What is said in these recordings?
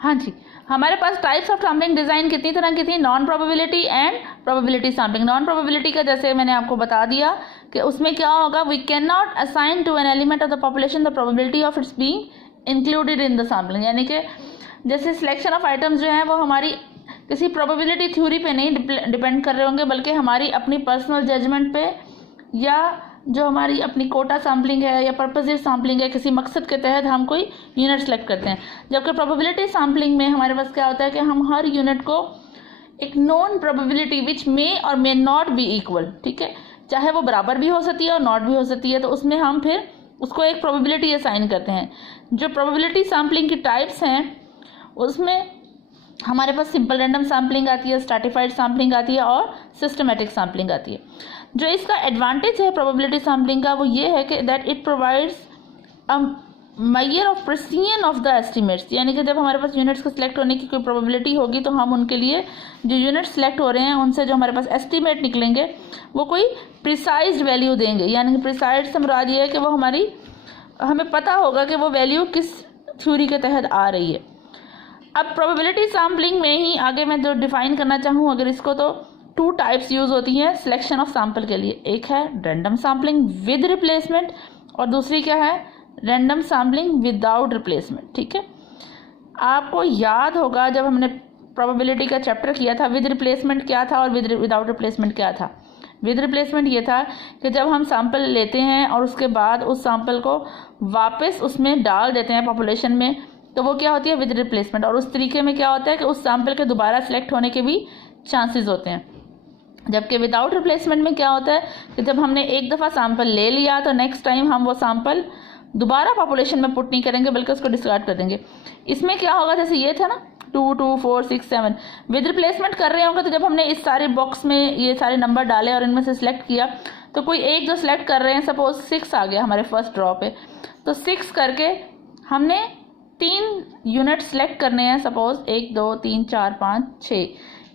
हाँ जी, हमारे पास types of sampling design कितनी तरह की थी, non probability and probability sampling. Non probability का जैसे मैंने आपको बता दिया कि उसमें क्या होगा, we can not assign to an element of the population the probability of its being included in the sampling. यानी कि जैसे सिलेक्शन ऑफ आइटम्स जो हैं वो हमारी किसी प्रोबेबिलिटी थ्योरी पे नहीं डिपेंड कर रहे होंगे, बल्कि हमारी अपनी पर्सनल जजमेंट पे या जो हमारी अपनी कोटा सैम्पलिंग है या पर्पसिव सैम्पलिंग है, किसी मकसद के तहत हम कोई यूनिट सेलेक्ट करते हैं। जबकि प्रोबेबिलिटी सैम्पलिंग में हमारे पास क्या होता है कि हम हर यूनिट को एक नॉन प्रोबेबिलिटी विच मे और मे नॉट बी इक्वल, ठीक है, चाहे वो बराबर भी हो सकती है और नॉट भी हो सकती है, तो उसमें हम फिर उसको एक प्रोबेबिलिटी असाइन करते हैं। जो प्रोबेबिलिटी सैम्पलिंग की टाइप्स हैं उसमें हमारे पास सिंपल रैंडम सैम्पलिंग आती है, स्ट्रैटिफाइड सैम्पलिंग आती है और सिस्टमेटिक सैम्पलिंग आती है। जो इसका एडवांटेज है प्रोबेबिलिटी सैम्पलिंग का वो ये है कि that it provides a measure of precision of the estimates. यानी कि जब हमारे पास यूनिट्स को सिलेक्ट होने की कोई प्रोबेबिलिटी होगी तो हम उनके लिए जो यूनिट्स सिलेक्ट हो रहे हैं उनसे जो हमारे पास एस्टिमेट निकलेंगे वो कोई प्रिसाइज वैल्यू देंगे। यानी कि प्रिसाइज से मुराद ये है कि वो हमें पता होगा कि वो वैल्यू किस थ्योरी के तहत आ रही है। अब प्रोबेबिलिटी सैम्पलिंग में ही आगे मैं जो डिफाइन करना चाहूँ अगर इसको, तो 2 टाइप्स यूज़ होती हैं सिलेक्शन ऑफ सैम्पल के लिए। एक है रैंडम सैम्पलिंग विद रिप्लेसमेंट और दूसरी क्या है, रैंडम सैम्पलिंग विदाउट रिप्लेसमेंट। ठीक है, आपको याद होगा जब हमने प्रोबेबिलिटी का चैप्टर किया था विद रिप्लेसमेंट क्या था और विदाउट रिप्लेसमेंट क्या था। विद रिप्लेसमेंट ये था कि जब हम सैंपल लेते हैं और उसके बाद उस सैंपल को वापस उसमें डाल देते हैं पॉपुलेशन में, तो वो क्या होती है विद रिप्लेसमेंट। और उस तरीके में क्या होता है कि उस सैंपल के दोबारा सेलेक्ट होने के भी चांसेस होते हैं। जबकि विदाउट रिप्लेसमेंट में क्या होता है कि जब हमने एक दफ़ा सैंपल ले लिया तो नेक्स्ट टाइम हम वो सैंपल दोबारा पॉपुलेशन में पुट नहीं करेंगे बल्कि उसको डिस्कार्ड कर देंगे। इसमें क्या होगा, जैसे ये था ना 2, 2, 4, 6, 7 विद रिप्लेसमेंट कर रहे होंगे, तो जब हमने इस सारे बॉक्स में ये सारे नंबर डाले और इनमें से सिलेक्ट किया तो कोई एक जो सिलेक्ट कर रहे हैं, सपोज 6 आ गया हमारे फर्स्ट ड्रॉ पे, तो 6 करके हमने 3 यूनिट सेलेक्ट करने हैं, सपोज 1, 2, 3, 4, 5, 6।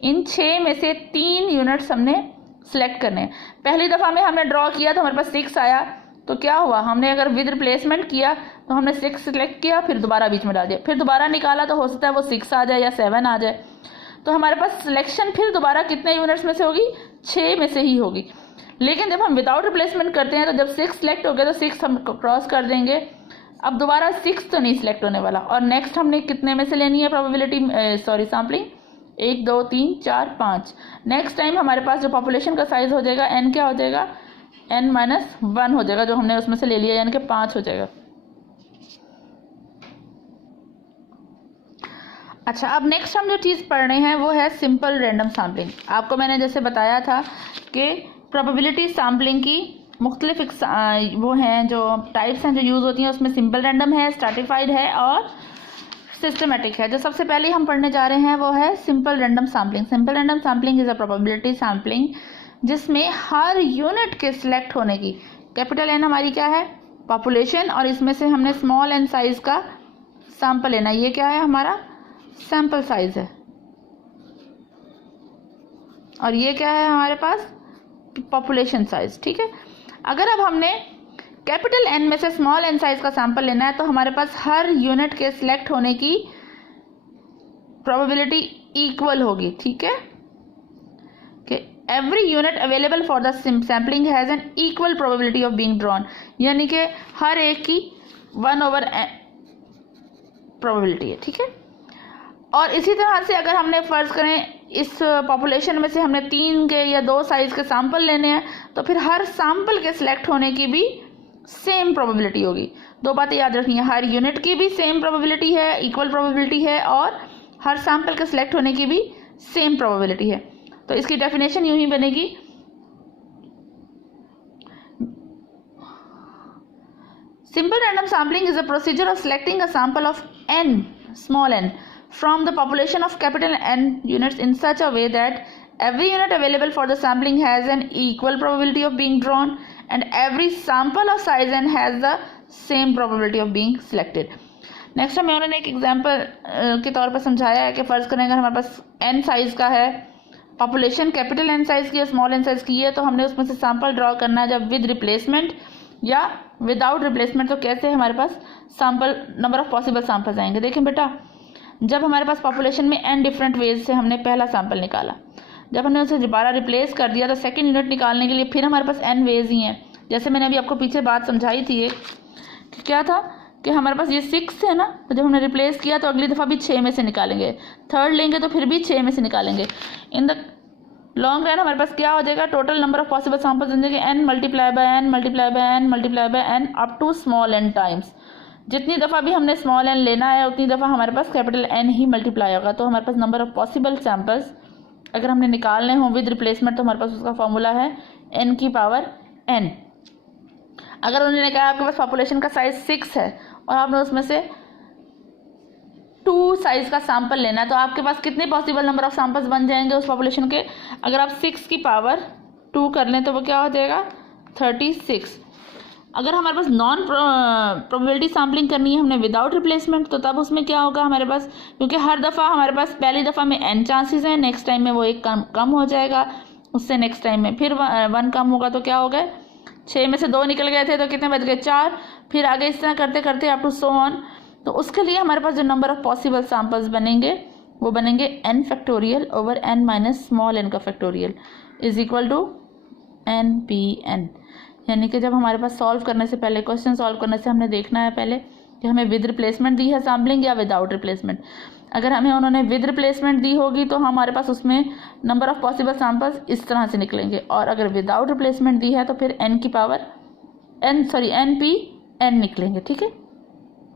इन 6 में से 3 यूनिट्स हमने सेलेक्ट करने हैं। पहली दफ़ा में हमने ड्रॉ किया तो हमारे पास 6 आया, तो क्या हुआ, हमने अगर विद रिप्लेसमेंट किया तो हमने 6 सेलेक्ट किया, फिर दोबारा बीच में डाल दिया, फिर दोबारा निकाला तो हो सकता है वो 6 आ जाए या 7 आ जाए। तो हमारे पास सिलेक्शन फिर दोबारा कितने यूनिट्स में से होगी, 6 में से ही होगी। लेकिन जब हम विदाउट रिप्लेसमेंट करते हैं तो जब 6 सेलेक्ट हो गया तो 6 हम क्रॉस कर देंगे, अब दोबारा 6 तो नहीं सिलेक्ट होने वाला। और नेक्स्ट हमने कितने में से लेनी है प्रोबेबिलिटी सैम्पलिंग, 1, 2, 3, 4, 5। नेक्स्ट टाइम हमारे पास जो पॉपुलेशन का साइज हो जाएगा n क्या हो जाएगा, n-1 हो जाएगा, जो हमने उसमें से ले लिया, यानी कि 5 हो जाएगा। अच्छा, अब नेक्स्ट हम जो चीज़ पढ़ रहे हैं वो है सिंपल रैंडम सैम्पलिंग। आपको मैंने जैसे बताया था कि प्रोबेबिलिटी सैम्पलिंग की मुख्तलिफ वो हैं जो टाइप्स हैं जो यूज़ होती हैं, उसमें सिंपल रैंडम है, स्ट्रैटिफाइड है और सिस्टमेटिक है। जो सबसे पहले हम पढ़ने जा रहे हैं वो है simple random sampling. Simple random sampling is a probability sampling जिसमें हर यूनिट के सिलेक्ट होने की, कैपिटल N हमारी क्या है पॉपुलेशन, और इसमें से हमने स्मॉल n साइज़ का सैंपल लेना, ये क्या है हमारा सैंपल साइज़ है, और ये क्या है हमारे पास पॉपुलेशन साइज़। ठीक है, अगर अब हमने कैपिटल N में से स्मॉल n साइज़ का सैंपल लेना है तो हमारे पास हर यूनिट के सिलेक्ट होने की प्रोबेबिलिटी इक्वल होगी। ठीक है, कि every unit available for the sampling has an equal probability of being drawn, यानी कि हर एक की 1/n प्रोबेबिलिटी है। ठीक है, और इसी तरह से अगर हमने फ़र्ज़ करें इस पॉपुलेशन में से हमने 3 के या 2 साइज़ के सैंपल लेने हैं तो फिर हर सैंपल के सिलेक्ट होने की भी सेम प्रोबेबिलिटी होगी। 2 बातें याद रखनी है, हर यूनिट की भी सेम प्रोबेबिलिटी है, इक्वल प्रोबेबिलिटी है, और हर सैंपल के सिलेक्ट होने की भी सेम प्रोबेबिलिटी है। तो इसकी डेफिनेशन यूं ही बनेगी, simple random sampling is a procedure of selecting a sample of n small n from the population of capital N units in such a way that every unit available for the sampling has an equal probability of being drawn and every sample of size n has the same probability of being selected. Next में उन्होंने एक example के तौर पर समझाया है कि फ़र्ज़ करें अगर हमारे पास n साइज़ का है, पॉपुलेशन कैपिटल N साइज़ की है, स्मॉल n साइज़ की है, तो हमने उसमें से सैंपल ड्रॉ करना है जब विद रिप्लेसमेंट या विदाउट रिप्लेसमेंट। तो कैसे हमारे पास sample number of possible samples आएंगे। देखें बेटा, जब हमारे पास पॉपुलेशन में n डिफरेंट वेज से हमने पहला सैंपल निकाला, जब हमने उसे दोबारा रिप्लेस कर दिया तो सेकेंड यूनिट निकालने के लिए फिर हमारे पास n वेज ही हैं। जैसे मैंने अभी आपको पीछे बात समझाई थी ये कि क्या था कि हमारे पास ये 6 है ना, तो जब हमने रिप्लेस किया तो अगली दफ़ा भी 6 में से निकालेंगे, थर्ड लेंगे तो फिर भी 6 में से निकालेंगे। इन द लॉन्ग रन हमारे पास क्या हो जाएगा, total number of possible samples इन देंगे n multiply by n multiply by n multiply by n up to small n times. जितनी दफ़ा भी हमने स्मॉल n लेना है उतनी दफ़ा हमारे पास कैपिटल N ही मल्टीप्लाई होगा। तो हमारे पास नंबर ऑफ पॉसिबल सैंपल्स अगर हमने निकालने हों विद रिप्लेसमेंट तो हमारे पास उसका फॉर्मूला है n की पावर n। अगर उन्होंने कहा आपके पास पॉपुलेशन का साइज 6 है और आपने उसमें से 2 साइज का सैंपल लेना है तो आपके पास कितने पॉसिबल नंबर ऑफ सैंपल्स बन जाएंगे उस पॉपुलेशन के। अगर आप 6 की पावर 2 कर लें तो वो क्या हो जाएगा 36। अगर हमारे पास नॉन प्रोबेबिलिटी सैम्पलिंग करनी है हमने विदाउट रिप्लेसमेंट तो तब उसमें क्या होगा हमारे पास, क्योंकि हर दफ़ा हमारे पास पहली दफ़ा में n चांसेस हैं, नेक्स्ट टाइम में वो एक कम हो जाएगा, उससे नेक्स्ट टाइम में फिर 1 कम होगा तो क्या हो गए 6 में से 2 निकल गए थे तो कितने बच गए 4, फिर आगे इस तरह करते करते अप टू सो ऑन। तो उसके लिए हमारे पास जो नंबर ऑफ पॉसिबल सैंपल्स बनेंगे वो बनेंगे n factorial over n minus small n का factorial is equal to npn। यानी कि जब हमारे पास सॉल्व करने से पहले, क्वेश्चन सॉल्व करने से हमने देखना है पहले कि हमें विद रिप्लेसमेंट दी है सैम्पलिंग या विदाउट रिप्लेसमेंट। अगर हमें उन्होंने विद रिप्लेसमेंट दी होगी तो हमारे पास उसमें नंबर ऑफ पॉसिबल सैंपल्स इस तरह से निकलेंगे, और अगर विदाउट रिप्लेसमेंट दी है तो फिर n की पावर np n निकलेंगे। ठीक है।